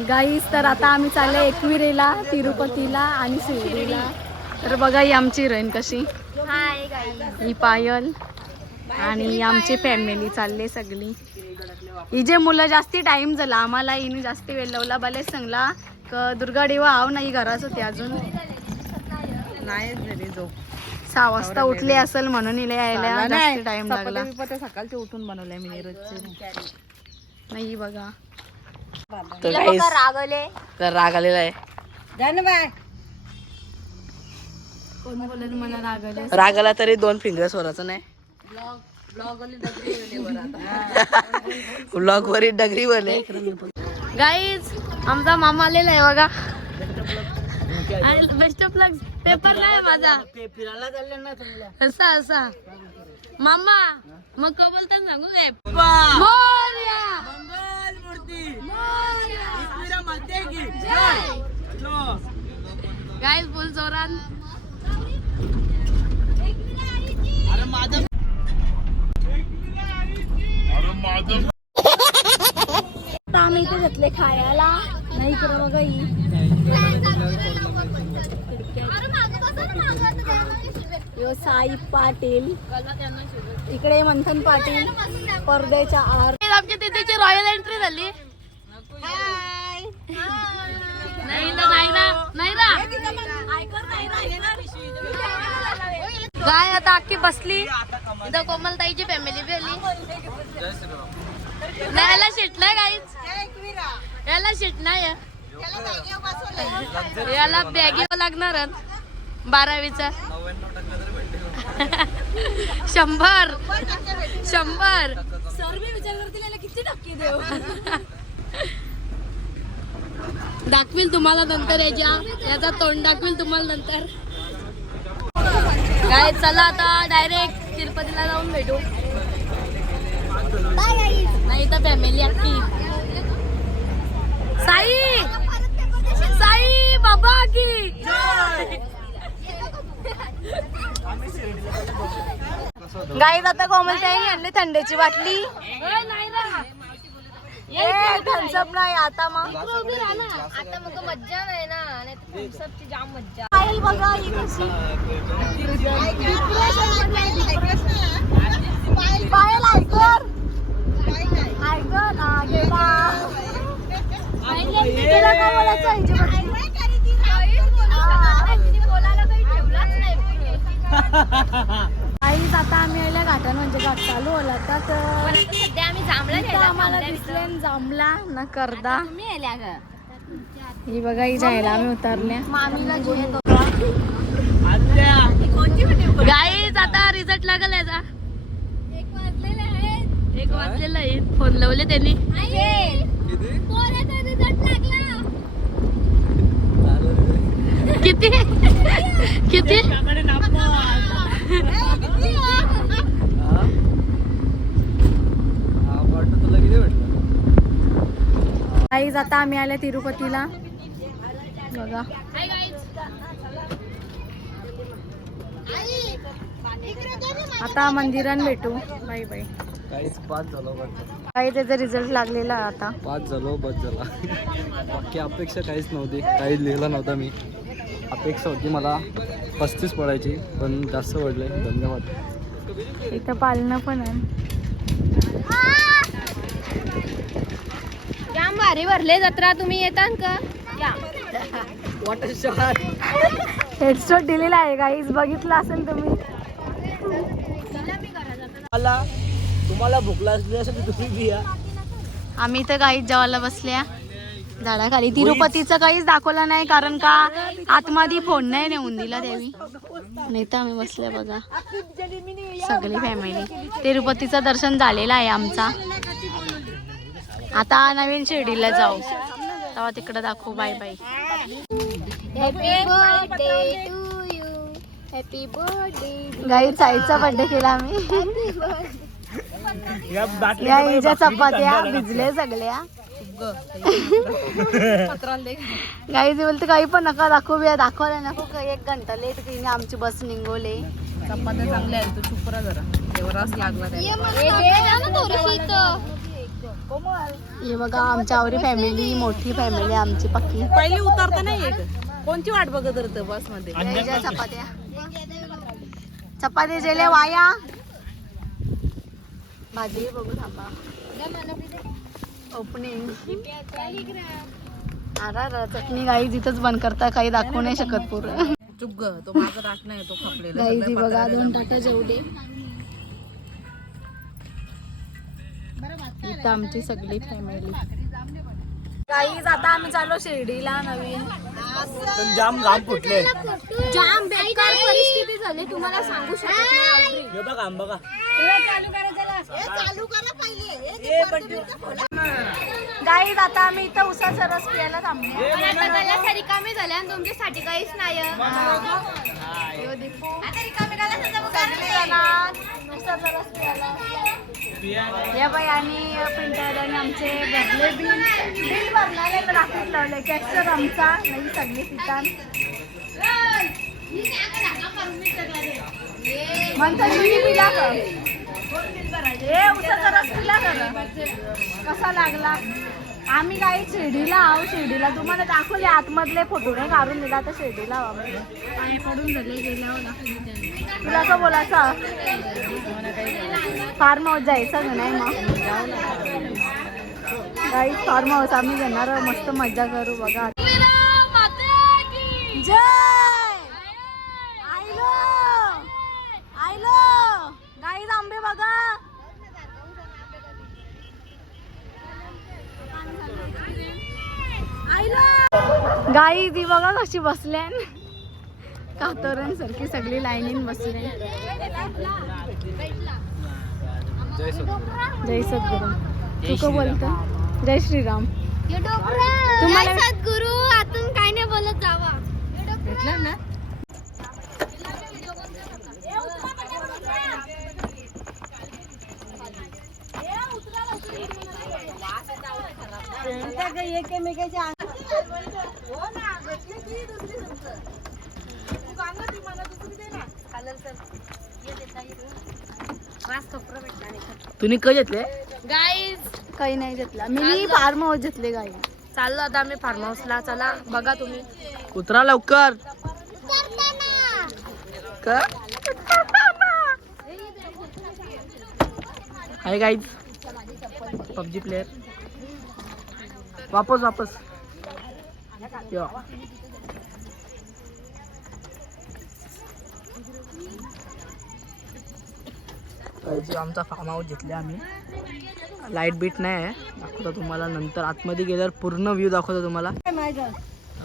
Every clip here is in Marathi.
गाईस तर आता आम्ही चालले एकविरेला तिरुपतीला आणि शिर्डीला. तर बघा ही आमची हिरोईन कशी. ही पायल आणि आमची फॅमिली चालले सगळी. ही जे मुलं जास्ती टाइम झाला आम्हाला हिने जास्ती वेळ लावला. भले सांगला क दुर्गा देवा हाव नाही घराच होते अजून. नाही सहा वाजता उठले असेल म्हणून हिला यायला जास्ती टाइम लागला. सकाळचे उठून बनवलंय मी रोजचे. नाही बघा. तर रागवले. तर राग आलेला आहे राग आला तरी दोन फिंगर स्वराचं नाही. ब्लॉग वरील डगरी वरले गाईज आमचा मामा आलेला आहे बघा. बेस्ट ऑफ लक पेपर नाही माझा. असा असा. मामा मग का बोलतात सांगू काय! गाईज फुल जोरात. आता आम्ही इथे घेतले खायला. नाही इकडे बघा यो साई पाटील. इकडे मंथन पाटील परदेच्या आर आमच्या तिथेची रॉयल एंट्री झाली. गाय आता अख्खी बसली. इथं कोमलताईची फॅमिली बी आली. नाही याला शिट नाही काहीच याला शिट नाही आहे. याला बॅगी लागणार बारावीचा. शंभर. शंभर. सर मी विचार करतील याला किती टक्के देऊ? दाखवील तुम्हाला नंतर याच्या याचा तोंड दाखवील तुम्हाला नंतर. काय चला आता डायरेक्ट तिरुपतीला जाऊन भेटू. नाही तर फॅमिली अख्खी. साई! साई बाबा की गाईत आता कोमल ताईने आणली थंडीची बाटली. थम्सअप नाही आता मग? आता मग मज्जा नाही ना नाही थम्सअपची जाम मज्जा. बघा ही कशी. पायल हा गेला बोलायचं? हिची बाटली? बोलायला काही ठेवलाच नाही. आईच आता आम्ही यायला घाटान म्हणजे घाट चालू होला आता तर पण सध्या आम्ही जांभळा इथं आम्हाला. दिसले न जांभला ना करदा. तुम्ही आल्या ग. ही बघा ही जायला आम्ही उतरल्या मामीला गाईज आता रिझल्ट लागल याचा. एक वाजलेले आहेत. एक वाजलेला आहे फोन लावले त्यांनी. पोराचा रिझल्ट लागला. किती? किती? गाईज आता आम्ही आले तिरुपतीला. बघा. आता मंदिरात भेटू. Bye bye. काहीच पाच झालो काही त्याचा रिझल्ट लागलेला आता. पाच झालो बस झाला. बाकी अपेक्षा काहीच नव्हती. काहीच लिहिलं नव्हतं मी. अपेक्षा होती मला. पस्तीस पडायची पण जास्त पडले धन्यवाद. इथं पालणं पण आहे. जाम भारी भरले जत्रा? तुम्ही येतात का? या वॉटर शॉट हेडशॉट दिलेला आहे गाईज बघितलं असेल तुम्ही. मला तुम्हाला भूक लागली असेल तर तुम्ही आम्ही इथं गाईत जेवायला बसल्या. झाडाखाली. तिरुपतीचं काहीच दाखवलं नाही कारण का आतमध्ये फोन नाही नेऊन दिला देवी नाही तर आम्ही बसल्या बघा. सगळी फॅमिली तिरुपतीचं दर्शन झालेलं आहे आमचा. आता नवीन शिर्डीला जाऊ. तेव्हा तिकडं दाखवू. Bye bye happy birthday to you happy birthday guy साईडचा बर्थडे केला आम्ही. या हिच्या चपात्या भिजले सगळ्या. गाई बोलते काही पण नका दाखवूया दाखवल्या नको का? एक घंटा लेट तिने आमची बस निघवले. चपात्या चांगल्या आहेत तू चुप जरा. एवढाच लागला हे बघा आमच्या आवरी फॅमिली मोठी फॅमिली आमची पक्की. पहिले उतरता नाही कोणची वाट बघत होतं बसमध्ये चपात्या. चपात्या जेल्या वाया. भाजी बघू थांबा. ओपनिंग अरे चटणी गाई तिथंच बंद करता काही दाखवू नाही शकत पुरं. चुप ग तो माझा राट नाही तो खपलेला गाई जी बघा दोन टाटा जेवढे इथं आमची सगळी फॅमिली गाईज आता आम्ही चाललो शिर्डीला नवीन. पण जाम घाम फुटले. जाम बेकार परिस्थिती झाली तुम्हाला सांगू शकत नाही हे बघा आंबा का गाईज आता आम्ही इथं उसाचा रस प्यायला थांबलो आता गल्ल्या रिकामी झाल्या आणि तुमच्यासाठी काहीच नाही. उसाचा रस प्यायला या बाई आणि पिंटाळ्याने आमचे भरले बिल. बिल भरणारे राखीत लावले. कॅक्सर आमचा नाही सगळी पिला का उसाचा रस पिला का कसा लागला? आम्ही काही शिर्डीला आहो शिर्डीला. तुम्हाला दाखवले आतमधले फोटो नाही काढून दिला तर शिर्डीला आहो आम्ही. पाय पडून झाले गेल्यावर तुला का बोलायचं? फार्म हाऊस जायचं का नाही मग? काही फार्म हाऊस आम्ही घेणार मस्त मजा करू बघा जय आयलो आयलो गाईज आंबे बघा गाई ती बघा कशी बसल्यान. कातोऱ्यांसारखी सगळी लाईनीन बसले जय सद्गुरू. जय सद्गुरू. तू का बोलता? जय श्रीराम. तुम्हाला सद्गुरू आतून काय नाही बोलत जावा. भेटलं ना? तुम्ही कधी घेतले? गाईज काही नाही घेतला. मी फार्म हाऊस घेतले गाई चाललो आता आम्ही फार्म हाऊसला चला बघा तुम्ही. उतरा लवकर. हाय गाईज पबजी प्लेयर वापस वापस. यो गाईज, आमचा फार्म हाऊस घेतले आम्ही. लाइट बीट नाही आहे. दाखवतो तुम्हाला नंतर. आतमध्ये गेल्यावर पूर्ण व्ह्यू दाखवतो तुम्हाला.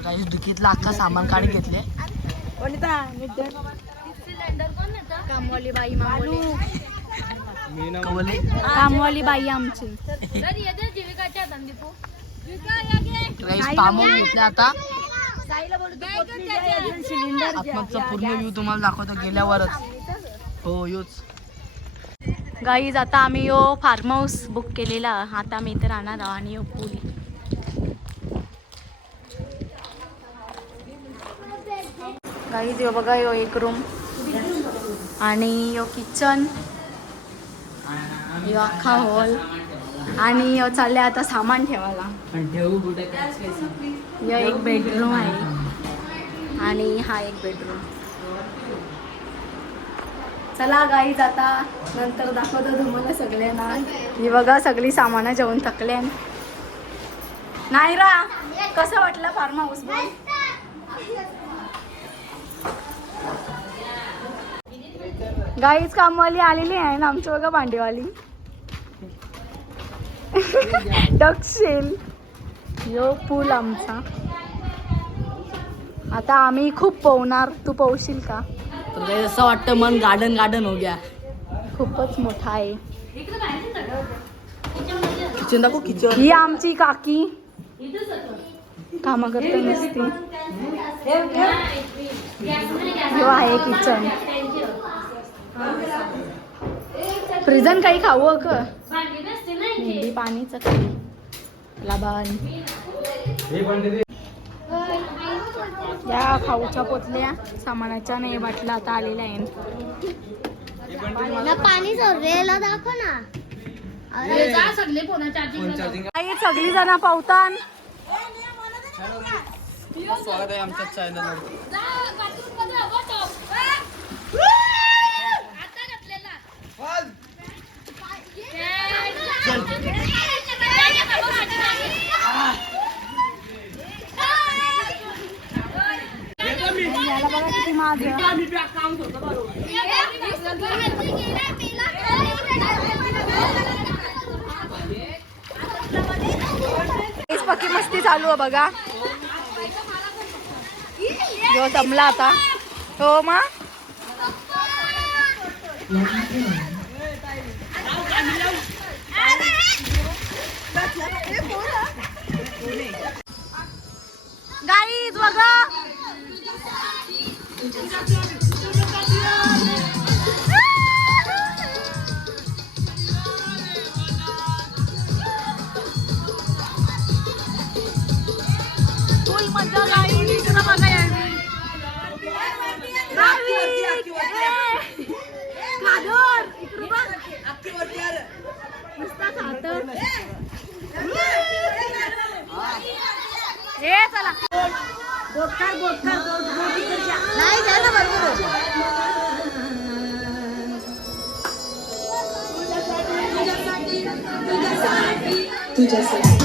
काही दुखीतला अख्खा सामान काढून घेतले. कामवाली बाई आमची. घरी येते घेतले आता. आतमधचा पूर्ण व्ह्यू तुम्हाला दाखवतो गेल्यावरच. हो योच. गाईज आता आम्ही यो फार्म हाऊस बुक केलेला. आता आम्ही इथे राहणार आहोत आणि यो पूल. गाईज यो बघा यो एक रूम आणि यो किचन यो अख्खा हॉल आणि चालले आता सामान ठेवायला. एक बेडरूम आहे. आणि हा एक बेडरूम चला गाईज आता नंतर दाखवतो तुम्हाला सगळ्यांना. ही बघा सगळी सामानं जेवण थकले नाही रा कसं वाटलं फार्म हाऊस गाईज कामवाली आलेली आहे ना आमची बघा भांडेवाली. डक्सेल यो पूल आमचा. आता आम्ही खूप पोहणार. तू पोहशील का? असं वाटतं मन गार्डन गार्डन हो गया. खूपच मोठा आहे. किचन दाखव किचन. ही आमची काकी. काम करते नसती. जो आहे किचन. प्रिझन काही खाऊ ग मेंढी पाणी चकली लबान. या खाऊच्या पोतल्या सामानाच्या नाही बाटल्या आता आलेल्या आहेत. पाणी चोरलेला दाखव ना. सगळी जण पावतान. स्वागत आहे आमच्या चॅनलवर याला बघा किती महाग तेच पक्की मस्ती चालू आहे बघा. जो जमला आता. हो मा? खातर हे चला. नाही द्या ना बरोबर निशाणा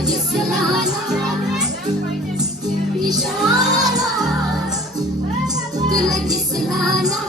तुला दिसला ना निशाणा तुला दिसला ना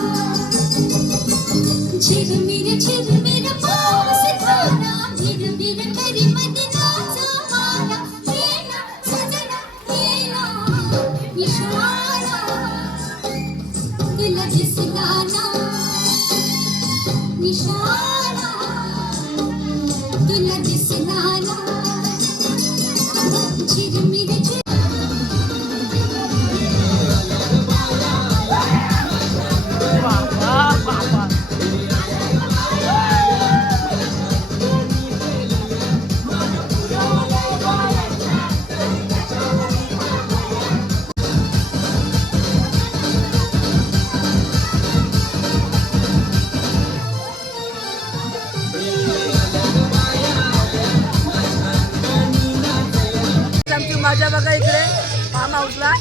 आमची बघा इकडे. फार्म हाऊसला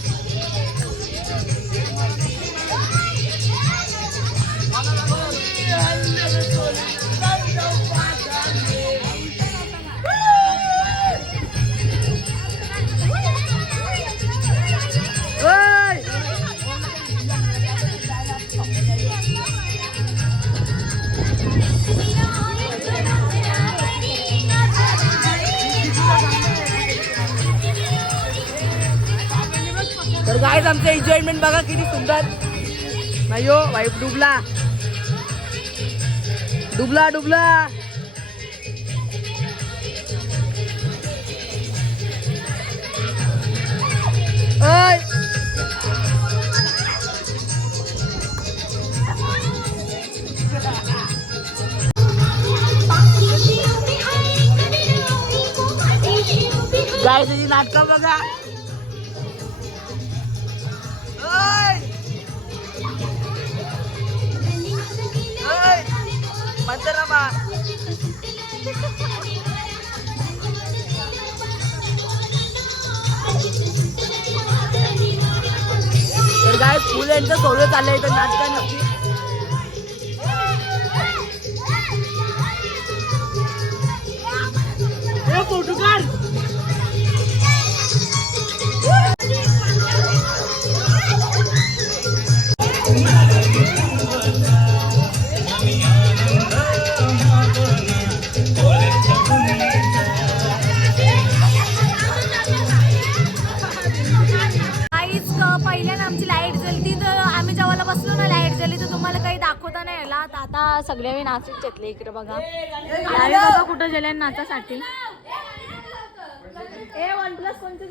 तर गायच आमचं एन्जॉयमेंट बघा किती सुंदर. नाही हो भाई डुबला. डुबला डुबला. तर काय फुल यांचं सोलो चाललंय तर नाटका नक्की? फोटो काढ. घेतले इकडे बघा. कुठं गेले नाचासाठी. ए वन प्लस कोणते